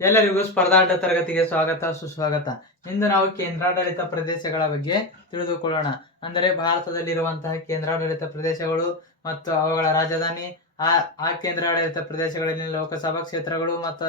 ಎಲ್ಲರಿಗೂ ಸ್ಪರ್ಧಾಟ ತರಗತಿಗೆ ಸ್ವಾಗತ, ಸುಸ್ವಾಗತ. ಇಂದು ನಾವು ಕೇಂದ್ರಾಡಳಿತ ಪ್ರದೇಶಗಳ ಬಗ್ಗೆ ತಿಳಿದುಕೊಳ್ಳೋಣ. ಅಂದರೆ ಭಾರತದಲ್ಲಿರುವಂತಹ ಕೇಂದ್ರಾಡಳಿತ ಪ್ರದೇಶಗಳು ಮತ್ತು ಅವುಗಳ ರಾಜಧಾನಿ, ಆ ಆ ಕೇಂದ್ರಾಡಳಿತ ಪ್ರದೇಶಗಳಲ್ಲಿ ಲೋಕಸಭಾ ಕ್ಷೇತ್ರಗಳು ಮತ್ತು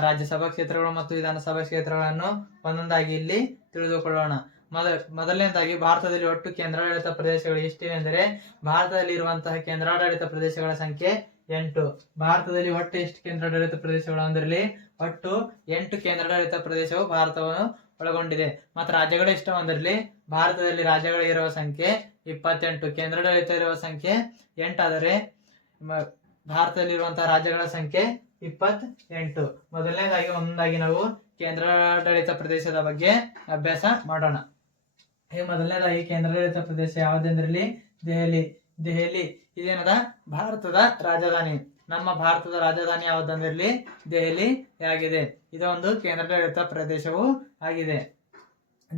ರಾಜ್ಯಸಭಾ ಕ್ಷೇತ್ರಗಳು ಮತ್ತು ವಿಧಾನಸಭಾ ಕ್ಷೇತ್ರಗಳನ್ನು ಒಂದೊಂದಾಗಿ ಇಲ್ಲಿ ತಿಳಿದುಕೊಳ್ಳೋಣ. ಮೊದ, ಮೊದಲನೇದಾಗಿ ಭಾರತದಲ್ಲಿ ಒಟ್ಟು ಕೇಂದ್ರಾಡಳಿತ ಪ್ರದೇಶಗಳು ಎಷ್ಟಿವೆ ಅಂದರೆ ಭಾರತದಲ್ಲಿ ಇರುವಂತಹ ಕೇಂದ್ರಾಡಳಿತ ಪ್ರದೇಶಗಳ ಸಂಖ್ಯೆ ಎಂಟು. ಭಾರತದಲ್ಲಿ ಒಟ್ಟು ಎಷ್ಟು ಕೇಂದ್ರಾಡಳಿತ ಪ್ರದೇಶಗಳು ಅಂದ್ರಲ್ಲಿ ಒಟ್ಟು ಎಂಟು ಕೇಂದ್ರಾಡಳಿತ ಪ್ರದೇಶವು ಭಾರತವನ್ನು ಒಳಗೊಂಡಿದೆ. ಮತ್ತು ರಾಜ್ಯಗಳು ಎಷ್ಟು ಅಂದ್ರಲ್ಲಿ? ಭಾರತದಲ್ಲಿ ರಾಜ್ಯಗಳು ಇರುವ ಸಂಖ್ಯೆ ಇಪ್ಪತ್ತೆಂಟು. ಕೇಂದ್ರಾಡಳಿತ ಇರುವ ಸಂಖ್ಯೆ ಎಂಟಾದರೆ ಭಾರತದಲ್ಲಿ ಭಾರತದಲ್ಲಿರುವಂತಹ ರಾಜ್ಯಗಳ ಸಂಖ್ಯೆ ಇಪ್ಪತ್ ಎಂಟು ಮೊದಲನೇದಾಗಿ ಒಂದಾಗಿ ನಾವು ಕೇಂದ್ರಾಡಳಿತ ಪ್ರದೇಶದ ಬಗ್ಗೆ ಅಭ್ಯಾಸ ಮಾಡೋಣ. ಈ ಮೊದಲನೇದಾಗಿ ಕೇಂದ್ರಾಡಳಿತ ಪ್ರದೇಶ ಯಾವುದೆಂದ್ರಲ್ಲಿ ದೆಹಲಿ. ದೆಹಲಿ. ಇದೇನದ? ಭಾರತದ ರಾಜಧಾನಿ. ನಮ್ಮ ಭಾರತದ ರಾಜಧಾನಿ ಯಾವ್ದಂದ್ರಲ್ಲಿ? ದೆಹಲಿ ಆಗಿದೆ. ಇದೊಂದು ಕೇಂದ್ರಾಡಳಿತ ಪ್ರದೇಶವು ಆಗಿದೆ.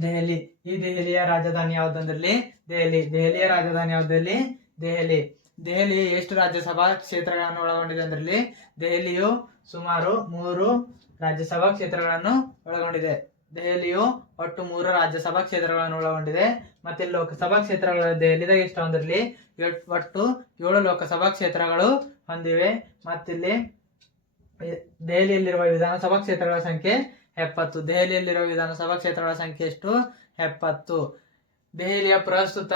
ದೆಹಲಿ. ಈ ದೆಹಲಿಯ ರಾಜಧಾನಿ ಯಾವ್ದಂದ್ರಲ್ಲಿ? ದೆಹಲಿ. ದೆಹಲಿಯ ರಾಜಧಾನಿ ಯಾವುದರಲ್ಲಿ? ದೆಹಲಿ. ದೆಹಲಿ ಎಷ್ಟು ರಾಜ್ಯಸಭಾ ಕ್ಷೇತ್ರಗಳನ್ನು ಒಳಗೊಂಡಿದೆ ಅಂದ್ರಲ್ಲಿ? ದೆಹಲಿಯು ಸುಮಾರು ಮೂರು ರಾಜ್ಯಸಭಾ ಕ್ಷೇತ್ರಗಳನ್ನು ಒಳಗೊಂಡಿದೆ. ದೆಹಲಿಯು ಒಟ್ಟು ಮೂರು ರಾಜ್ಯಸಭಾ ಕ್ಷೇತ್ರಗಳನ್ನು ಒಳಗೊಂಡಿದೆ. ಮತ್ತೆ ಲೋಕಸಭಾ ಕ್ಷೇತ್ರಗಳು ದೆಹಲಿದಾಗ ಎಷ್ಟು ಅಂದ್ರಲ್ಲಿ ಒಟ್ಟು ಏಳು ಲೋಕಸಭಾ ಕ್ಷೇತ್ರಗಳು ಹೊಂದಿವೆ. ಮತ್ತಿಲ್ಲಿ ದೆಹಲಿಯಲ್ಲಿರುವ ವಿಧಾನಸಭಾ ಕ್ಷೇತ್ರಗಳ ಸಂಖ್ಯೆ ಎಪ್ಪತ್ತು. ದೆಹಲಿಯಲ್ಲಿರುವ ವಿಧಾನಸಭಾ ಕ್ಷೇತ್ರಗಳ ಸಂಖ್ಯೆ ಎಷ್ಟು? ಎಪ್ಪತ್ತು. ದೆಹಲಿಯ ಪ್ರಸ್ತುತ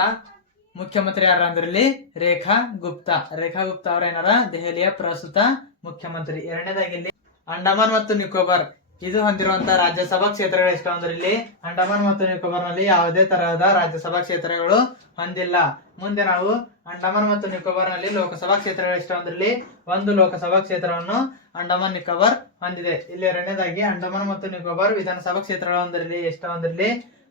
ಮುಖ್ಯಮಂತ್ರಿ ಯಾರು ಅಂದ್ರಲ್ಲಿ? ರೇಖಾ ಗುಪ್ತಾ. ರೇಖಾ ಗುಪ್ತಾ ಅವ್ರ ದೆಹಲಿಯ ಪ್ರಸ್ತುತ ಮುಖ್ಯಮಂತ್ರಿ. ಎರಡನೇದಾಗಿ ಅಂಡಮಾನ್ ಮತ್ತು ನಿಕೋಬಾರ್. ಇದು ಹೊಂದಿರುವಂತಹ ರಾಜ್ಯಸಭಾ ಕ್ಷೇತ್ರಗಳು ಎಷ್ಟು ಅಂದ್ರೆ ಇಲ್ಲಿ ಅಂಡಮಾನ್ ಮತ್ತು ನಿಕೋಬಾರ್ನಲ್ಲಿ ಯಾವುದೇ ತರಹದ ರಾಜ್ಯಸಭಾ ಕ್ಷೇತ್ರಗಳು ಹೊಂದಿಲ್ಲ. ಮುಂದೆ ನಾವು ಅಂಡಮಾನ್ ಮತ್ತು ನಿಕೋಬಾರ್ನಲ್ಲಿ ಲೋಕಸಭಾ ಕ್ಷೇತ್ರಗಳು ಎಷ್ಟು ಅಂದ್ರೆ ಇಲ್ಲಿ ಒಂದು ಲೋಕಸಭಾ ಕ್ಷೇತ್ರವನ್ನು ಅಂಡಮಾನ್, ನಿಕೋಬಾರ್ ಹೊಂದಿದೆ. ಇಲ್ಲಿ ಎರಡನೇದಾಗಿ ಅಂಡಮಾನ್ ಮತ್ತು ನಿಕೋಬಾರ್ ವಿಧಾನಸಭಾ ಕ್ಷೇತ್ರಗಳು ಎಷ್ಟೋ ಎಷ್ಟು ಒಂದರಲ್ಲಿ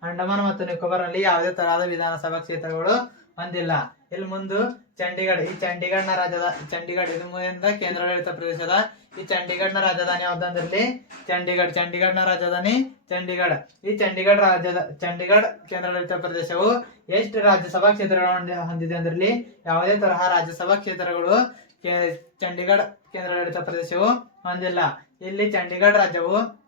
ಅಂಡಮಾನ್ ಮತ್ತು ನಿಕೋಬಾರ್ನಲ್ಲಿ ಯಾವುದೇ ತರಹದ ವಿಧಾನಸಭಾ ಕ್ಷೇತ್ರಗಳು ಹೊಂದಿಲ್ಲ. ಇಲ್ಲಿ ಮುಂದೆ ಚಂಡೀಗಢ, ಈ ಚಂಡೀಗಢನ ರಾಜ್ಯದ, ಚಂಡೀಗಢ ಇದು ಕೇಂದ್ರಾಡಳಿತ ಪ್ರದೇಶದ ಈ ಚಂಡೀಗಢನ ರಾಜಧಾನಿ ಯಾವ್ದಂದ್ರಲ್ಲಿ ಚಂಡೀಗಢ, ಚಂಡೀಗಢನ ರಾಜಧಾನಿ ಚಂಡೀಗಢ. ಈ ಚಂಡೀಗಢ ರಾಜ್ಯದ, ಚಂಡೀಗಢ ಕೇಂದ್ರಾಡಳಿತ ಪ್ರದೇಶವು ಎಷ್ಟು ರಾಜ್ಯಸಭಾ ಕ್ಷೇತ್ರಗಳನ್ನು ಹೊಂದಿ- ಹೊಂದಿದೆ ಅಂದ್ರಲ್ಲಿ? ಯಾವುದೇ ತರಹ ರಾಜ್ಯಸಭಾ ಕ್ಷೇತ್ರಗಳು ಚಂಡೀಗಢ ಕೇಂದ್ರಾಡಳಿತ ಪ್ರದೇಶವು ಹೊಂದಿಲ್ಲ. ಇಲ್ಲಿ ಚಂಡೀಗಢ ರಾಜ್ಯವು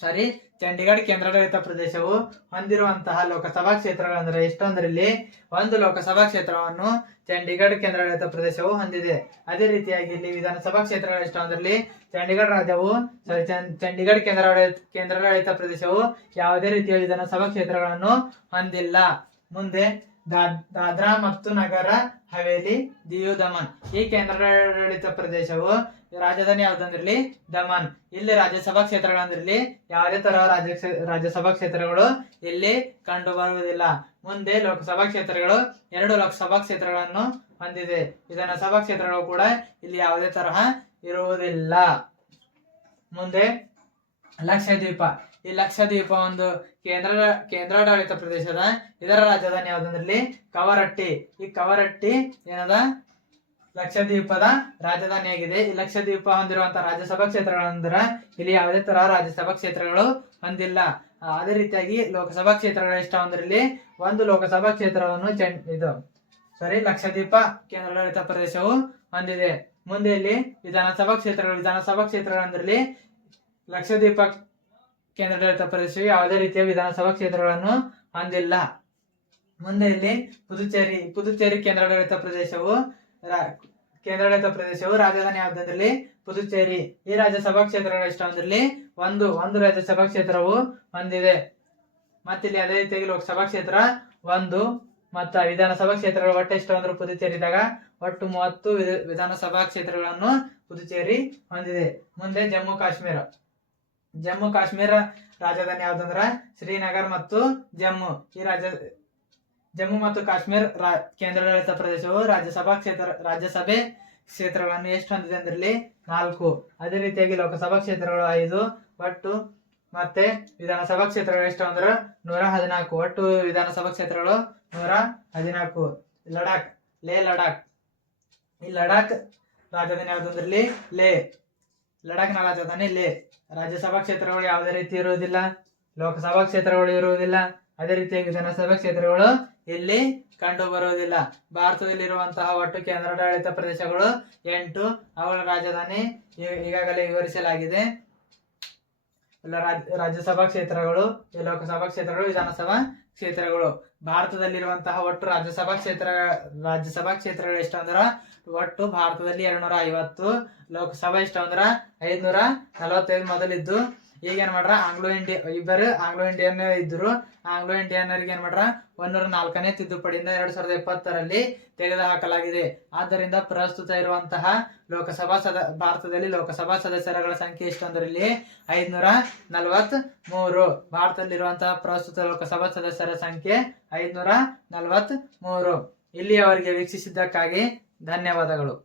ಸಾರಿ, ಚಂಡೀಗಢ ಕೇಂದ್ರಾಡಳಿತ ಪ್ರದೇಶವು ಹೊಂದಿರುವಂತಹ ಲೋಕಸಭಾ ಕ್ಷೇತ್ರಗಳೆಂದರೆ ಎಷ್ಟೊಂದರಲ್ಲಿ ಒಂದು ಲೋಕಸಭಾ ಕ್ಷೇತ್ರವನ್ನು ಚಂಡೀಗಢ ಕೇಂದ್ರಾಡಳಿತ ಪ್ರದೇಶವು ಹೊಂದಿದೆ. ಅದೇ ರೀತಿಯಾಗಿ ಇಲ್ಲಿ ವಿಧಾನಸಭಾ ಕ್ಷೇತ್ರಗಳು ಎಷ್ಟು ಚಂಡೀಗಢ ರಾಜ್ಯವು, ಸಾರಿ ಚಂಡೀಗಢ ಕೇಂದ್ರಾಡಳಿತ ಕೇಂದ್ರಾಡಳಿತ ಪ್ರದೇಶವು ಯಾವುದೇ ರೀತಿಯ ವಿಧಾನಸಭಾ ಕ್ಷೇತ್ರಗಳನ್ನು ಹೊಂದಿಲ್ಲ. ಮುಂದೆ ದಾದ್ರಾ ಮತ್ತು ನಗರ ಹವೇಲಿ ದಿಯು ದಮನ್ ಈ ಕೇಂದ್ರಾಡಳಿತ ಪ್ರದೇಶವು ರಾಜಧಾನಿ ಯಾವ್ದಂದ್ರಲ್ಲಿ ದಮನ್. ಇಲ್ಲಿ ರಾಜ್ಯಸಭಾ ಕ್ಷೇತ್ರಗಳಂದ್ರಲ್ಲಿ ಯಾವುದೇ ತರಹ ರಾಜ್ಯ ರಾಜ್ಯಸಭಾ ಕ್ಷೇತ್ರಗಳು ಇಲ್ಲಿ ಕಂಡು ಬರುವುದಿಲ್ಲ ಮುಂದೆ ಲೋಕಸಭಾ ಕ್ಷೇತ್ರಗಳು ಎರಡು ಲೋಕಸಭಾ ಕ್ಷೇತ್ರಗಳನ್ನು ಹೊಂದಿದೆ. ವಿಧಾನಸಭಾ ಕ್ಷೇತ್ರಗಳು ಕೂಡ ಇಲ್ಲಿ ಯಾವುದೇ ತರಹ ಇರುವುದಿಲ್ಲ. ಮುಂದೆ ಲಕ್ಷದ್ವೀಪ. ಈ ಲಕ್ಷದ್ವೀಪ ಒಂದು ಕೇಂದ್ರ, ಕೇಂದ್ರಾಡಳಿತ ಪ್ರದೇಶದ, ಇದರ ರಾಜಧಾನಿ ಯಾವ್ದಂದ್ರಲ್ಲಿ? ಕವರಟ್ಟಿ. ಈ ಕವರಟ್ಟಿ ಏನದ? ಲಕ್ಷದ್ವೀಪದ ರಾಜಧಾನಿಯಾಗಿದೆ. ಈ ಲಕ್ಷದ್ವೀಪ ಹೊಂದಿರುವಂತಹ ರಾಜ್ಯಸಭಾ ಕ್ಷೇತ್ರಗಳಂದ್ರ ಇಲ್ಲಿ ಯಾವುದೇ ತರಹ ರಾಜ್ಯಸಭಾ ಕ್ಷೇತ್ರಗಳು ಹೊಂದಿಲ್ಲ. ಅದೇ ರೀತಿಯಾಗಿ ಲೋಕಸಭಾ ಕ್ಷೇತ್ರಗಳು ಇಷ್ಟ ಅಂದ್ರೆ ಇಲ್ಲಿ ಒಂದು ಲೋಕಸಭಾ ಕ್ಷೇತ್ರವನ್ನು ಇದು ಸಾರಿ ಲಕ್ಷದ್ವೀಪ ಕೇಂದ್ರಾಡಳಿತ ಪ್ರದೇಶವು ಹೊಂದಿದೆ. ಮುಂದೆ ಇಲ್ಲಿ ವಿಧಾನಸಭಾ ಕ್ಷೇತ್ರಗಳು, ವಿಧಾನಸಭಾ ಕ್ಷೇತ್ರಗಳಂದ್ರಲ್ಲಿ ಲಕ್ಷದ್ವೀಪ ಕೇಂದ್ರಾಡಳಿತ ಪ್ರದೇಶವು ಯಾವುದೇ ರೀತಿಯ ವಿಧಾನಸಭಾ ಕ್ಷೇತ್ರಗಳನ್ನು ಹೊಂದಿಲ್ಲ. ಮುಂದೆ ಇಲ್ಲಿ ಪುದುಚೇರಿ ಪುದುಚೇರಿ ಕೇಂದ್ರಾಡಳಿತ ಪ್ರದೇಶವು ಕೇಂದ್ರಾಡಳಿತ ಪ್ರದೇಶವು ರಾಜಧಾನಿ ಯಾವುದಂದ್ರಲ್ಲಿ ಪುದುಚೇರಿ. ಈ ರಾಜ್ಯಸಭಾ ಕ್ಷೇತ್ರಗಳು ಎಷ್ಟು ಅಂದ್ರಲ್ಲಿ ಒಂದು ಒಂದು ರಾಜ್ಯಸಭಾ ಕ್ಷೇತ್ರವು ಹೊಂದಿದೆ. ಮತ್ತಿಲ್ಲಿ ಅದೇ ರೀತಿಯಾಗಿ ಲೋಕಸಭಾ ಕ್ಷೇತ್ರ ಒಂದು, ಮತ್ತ ವಿಧಾನಸಭಾ ಕ್ಷೇತ್ರಗಳು ಒಟ್ಟು ಎಷ್ಟು ಅಂದ್ರೆ ಪುದುಚೇರಿದಾಗ ಒಟ್ಟು ಮೂವತ್ತು ವಿಧ- ವಿಧಾನಸಭಾ ಕ್ಷೇತ್ರಗಳನ್ನು ಪುದುಚೇರಿ ಹೊಂದಿದೆ. ಮುಂದೆ ಜಮ್ಮು ಕಾಶ್ಮೀರ. ಜಮ್ಮು ಕಾಶ್ಮೀರ ರಾಜಧಾನಿ ಯಾವ್ದಂದ್ರ ಶ್ರೀನಗರ್ ಮತ್ತು ಜಮ್ಮು. ಈ ರಾಜ್ಯ, ಜಮ್ಮು ಮತ್ತು ಕಾಶ್ಮೀರ ರಾ- ಕೇಂದ್ರಾಡಳಿತ ಪ್ರದೇಶವು ರಾಜ್ಯಸಭಾ ಕ್ಷೇತ್ರ, ರಾಜ್ಯಸಭೆ ಕ್ಷೇತ್ರಗಳನ್ನು ಎಷ್ಟು ಹೊಂದಿದೆ ಅಂದ್ರಲ್ಲಿ ನಾಲ್ಕು. ಅದೇ ರೀತಿಯಾಗಿ ಲೋಕಸಭಾ ಕ್ಷೇತ್ರಗಳು ಐದು, ಒಟ್ಟು ಮತ್ತೆ ವಿಧಾನಸಭಾ ಕ್ಷೇತ್ರಗಳು ಎಷ್ಟು ಅಂದ್ರೆ ನೂರ ಹದಿನಾಲ್ಕು. ಒಟ್ಟು ವಿಧಾನಸಭಾ ಕ್ಷೇತ್ರಗಳು ನೂರ ಹದಿನಾಲ್ಕು. ಲಡಾಖ್, ಲೇ ಲಡಾಖ್. ಈ ಲಡಾಖ್ ರಾಜಧಾನಿ ಯಾವ್ದಂದ್ರಲ್ಲಿ ಲೇ. ಲಡಾಖ್ನ ರಾಜಧಾನಿ ಲೇ ರಾಜ್ಯಸಭಾ ಕ್ಷೇತ್ರಗಳು ಯಾವುದೇ ರೀತಿ ಇರುವುದಿಲ್ಲ, ಲೋಕಸಭಾ ಕ್ಷೇತ್ರಗಳು ಇರುವುದಿಲ್ಲ, ಅದೇ ರೀತಿಯಾಗಿ ವಿಧಾನಸಭಾ ಕ್ಷೇತ್ರಗಳು ಇಲ್ಲಿ ಕಂಡು ಬರುವುದಿಲ್ಲ. ಭಾರತದಲ್ಲಿರುವಂತಹ ಒಟ್ಟು ಕೇಂದ್ರಾಡಳಿತ ಪ್ರದೇಶಗಳು ಎಂಟು, ಅವುಗಳ ರಾಜಧಾನಿ ಈಗಾಗಲೇ ವಿವರಿಸಲಾಗಿದೆ. ಎಲ್ಲ ರಾಜ್- ರಾಜ್ಯಸಭಾ ಕ್ಷೇತ್ರಗಳು ಲೋಕಸಭಾ ಕ್ಷೇತ್ರಗಳು, ವಿಧಾನಸಭಾ ಕ್ಷೇತ್ರಗಳು. ಭಾರತದಲ್ಲಿರುವಂತಹ ಒಟ್ಟು ರಾಜ್ಯಸಭಾ ಕ್ಷೇತ್ರ, ರಾಜ್ಯಸಭಾ ಕ್ಷೇತ್ರಗಳು ಎಷ್ಟು ಅಂದ್ರ? ಒಟ್ಟು ಭಾರತದಲ್ಲಿ ಎರಡ್ನೂರ ಐವತ್ತು, ಲೋಕಸಭಾ ಎಷ್ಟು ಅಂದ್ರ? ಐದ್ನೂರ ನಲವತ್ತೈದು ಮೊದಲಿದ್ದು. ಈಗ ಏನ್ ಮಾಡ್ರ? ಆಂಗ್ಲೋ ಇಂಡಿಯಾ ಇಬ್ಬರು ಆಂಗ್ಲೋ ಇಂಡಿಯನ್ ಇದ್ರು. ಆಂಗ್ಲೋ ಇಂಡಿಯನ್ನರಿಗೆ ಏನ್ ಮಾಡ್ರ? ಒಂದೂರ ನಾಲ್ಕನೇ ತಿದ್ದುಪಡಿಯಿಂದ ಎರಡ್ ಸಾವಿರದ ಇಪ್ಪತ್ತರಲ್ಲಿ ತೆಗೆದುಹಾಕಲಾಗಿದೆ. ಆದ್ದರಿಂದ ಪ್ರಸ್ತುತ ಇರುವಂತಹ ಲೋಕಸಭಾ ಸದ ಭಾರತದಲ್ಲಿ ಲೋಕಸಭಾ ಸದಸ್ಯರುಗಳ ಸಂಖ್ಯೆ ಎಷ್ಟು ಇಲ್ಲಿ ಐದ್ನೂರ ಮೂರು ಭಾರತದಲ್ಲಿರುವಂತಹ ಪ್ರಸ್ತುತ ಲೋಕಸಭಾ ಸದಸ್ಯರ ಸಂಖ್ಯೆ ಐದ್ನೂರ ನಲವತ್ತ್ ಮೂರು ಇಲ್ಲಿಯವರೆಗೆ ವೀಕ್ಷಿಸಿದ್ದಕ್ಕಾಗಿ ಧನ್ಯವಾದಗಳು.